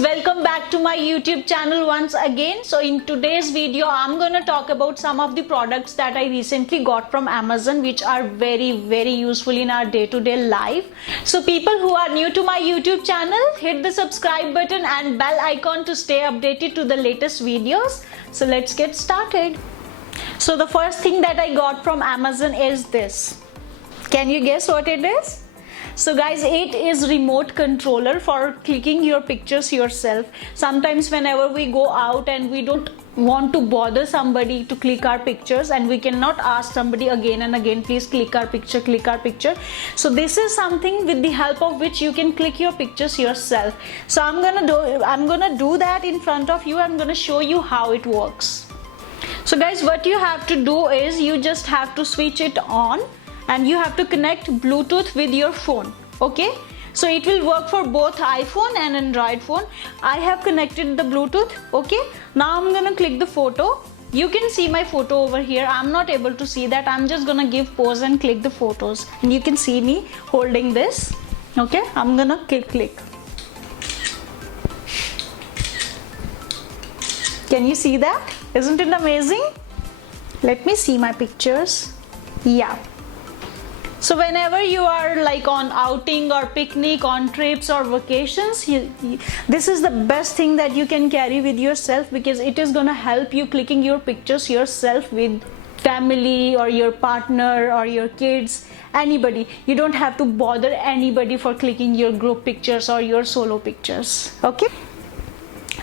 welcome back to my YouTube channel once again. So in today's video I'm gonna talk about some of the products that I recently got from Amazon, which are very useful in our day-to-day life. So people who are new to my YouTube channel, hit the subscribe button and bell icon to stay updated to the latest videos. So let's get started. So the first thing that I got from Amazon is this. Can you guess what it is? So guys, it is remote controller for clicking your pictures yourself. Sometimes whenever we go out and we don't want to bother somebody to click our pictures, and we cannot ask somebody again and again, please click our picture, click our picture. So this is something with the help of which you can click your pictures yourself. So I'm gonna do that in front of you. I'm gonna show you how it works. So guys, what you have to do is you just have to switch it on, and you have to connect Bluetooth with your phone. Okay, so it will work for both iPhone and Android phone. I have connected the Bluetooth. Okay, now I'm gonna click the photo. You can see my photo over here. I'm not able to see that. I'm just gonna give pause and click the photos, and you can see me holding this. Okay, I'm gonna click. Can you see that? Isn't it amazing? Let me see my pictures. Yeah. So whenever you are like on outing or picnic, on trips or vacations, this is the best thing that you can carry with yourself, because it is gonna help you clicking your pictures yourself with family or your partner or your kids, anybody. You don't have to bother anybody for clicking your group pictures or your solo pictures. Okay.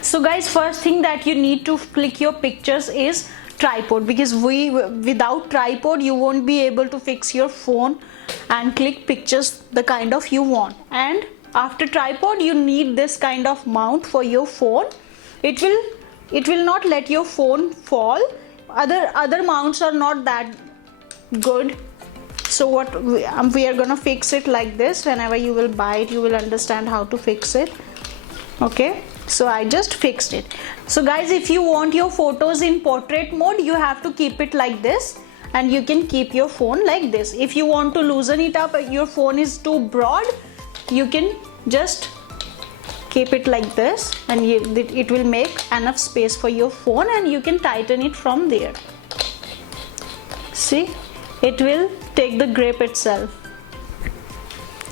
So guys, first thing that you need to click your pictures is tripod, because without tripod you won't be able to fix your phone and click pictures the kind of you want. And after tripod you need this kind of mount for your phone. It will not let your phone fall. Other mounts are not that good. So what we are gonna fix it like this. Whenever you will buy it, you will understand how to fix it. Okay, so I just fixed it. So guys, if you want your photos in portrait mode, you have to keep it like this, and you can keep your phone like this. If you want to loosen it up, your phone is too broad, you can just keep it like this, and it will make enough space for your phone, and you can tighten it from there. See, it will take the grip itself,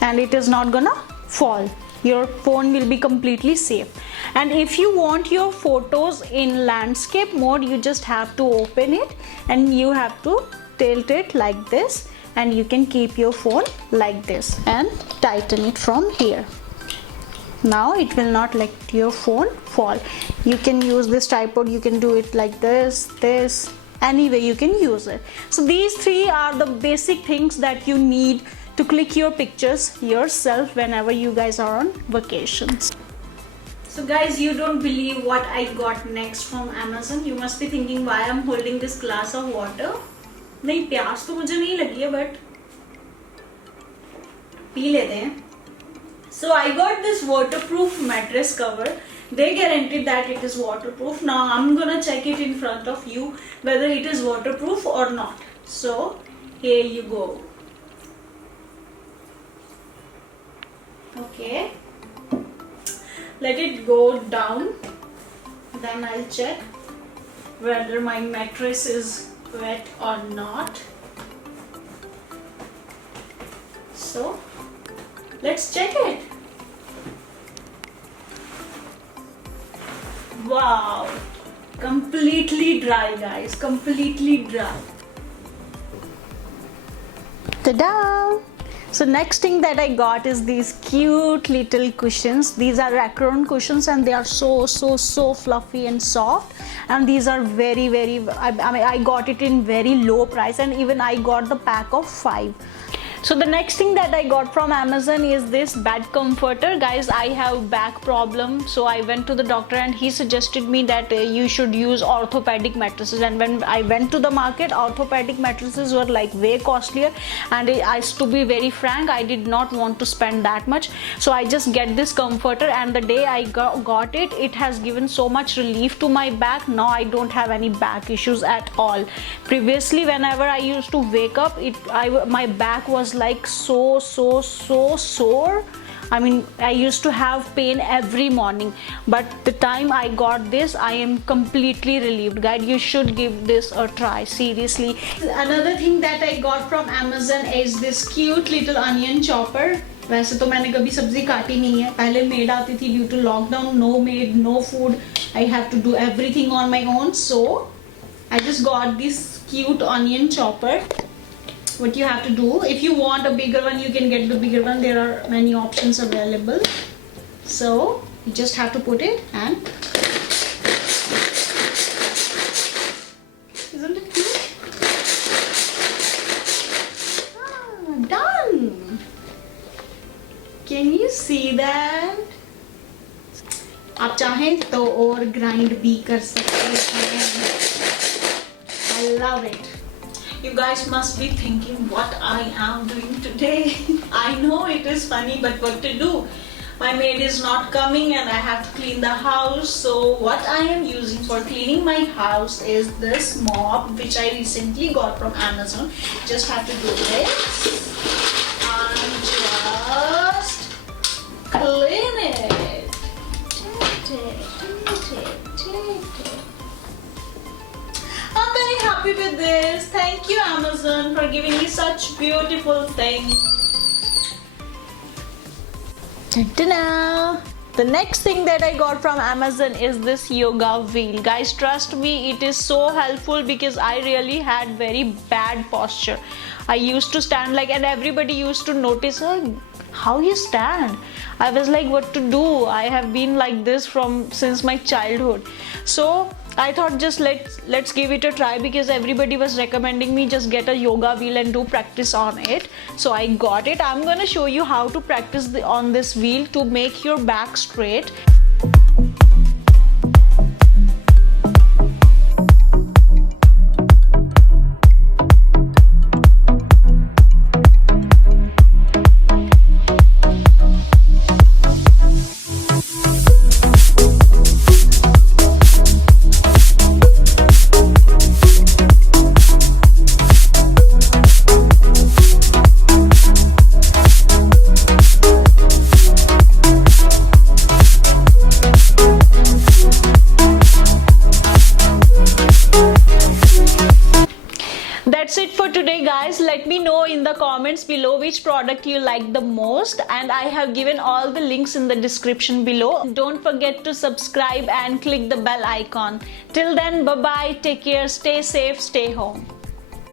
and it is not gonna fall. Your phone will be completely safe. And if you want your photos in landscape mode, you just have to open it and you have to tilt it like this, and you can keep your phone like this and tighten it from here. Now it will not let your phone fall. You can use this tripod, you can do it like this, any way you can use it. So these three are the basic things that you need to click your pictures yourself whenever you guys are on vacations. So guys, you don't believe what I got next from Amazon. You must be thinking why I'm holding this glass of water. नहीं, प्यास तो मुझे नहीं लगी है, but P लेते हैं. So I got this waterproof mattress cover. They guaranteed that it is waterproof. Now I'm gonna check it in front of you whether it is waterproof or not. So here you go. Okay, let it go down, then I'll check whether my mattress is wet or not. So let's check it. Wow, completely dry guys, completely dry. Ta-da! So next thing that I got is these cute little cushions. These are Acheron cushions, and they are so fluffy and soft, and these are very I mean, I got it in very low price, and even I got the pack of 5. So the next thing that I got from Amazon is this bed comforter. Guys, I have back problem, so I went to the doctor and he suggested me that you should use orthopedic mattresses. And when I went to the market, orthopedic mattresses were like way costlier, and to be very frank, I did not want to spend that much. So I just get this comforter, and the day I got it, it has given so much relief to my back. Now I don't have any back issues at all. Previously, whenever I used to wake up, my back was like so sore. I mean, I used to have pain every morning, but the time I got this, I am completely relieved. Guys, you should give this a try, seriously. Another thing that I got from Amazon is this cute little onion chopper. वैसे तो मैंने कभी सब्जी काटी नहीं है, पहले maid आती थी, due to lockdown no maid no food, I have to do everything on my own. So I just got this cute onion chopper. What you have to do, if you want a bigger one, you can get the bigger one. There are many options available. So you just have to put it and isn't it cute? Done. Can you see that? आप चाहें तो और grind भी कर सकते हैं. I love it. You guys must be thinking what I am doing today. I know it is funny, but what to do? My maid is not coming and I have to clean the house. So what I am using for cleaning my house is this mop, which I recently got from Amazon. Just have to do this and just clean it. I'm very happy with this. Thank you, Amazon, for giving me such beautiful things. Ta-da! The next thing that I got from Amazon is this yoga wheel. Guys, trust me, it is so helpful because I really had very bad posture. I used to stand like, and everybody used to notice, how you stand. I was like, what to do? I have been like this since my childhood. So I thought just let's give it a try because everybody was recommending me just get a yoga wheel and do practice on it. So I got it. I'm gonna show you how to practice on this wheel to make your back straight. That's it for today, guys. Let me know in the comments below which product you like the most, and I have given all the links in the description below. Don't forget to subscribe and click the bell icon. Till then, bye bye, take care, stay safe, stay home.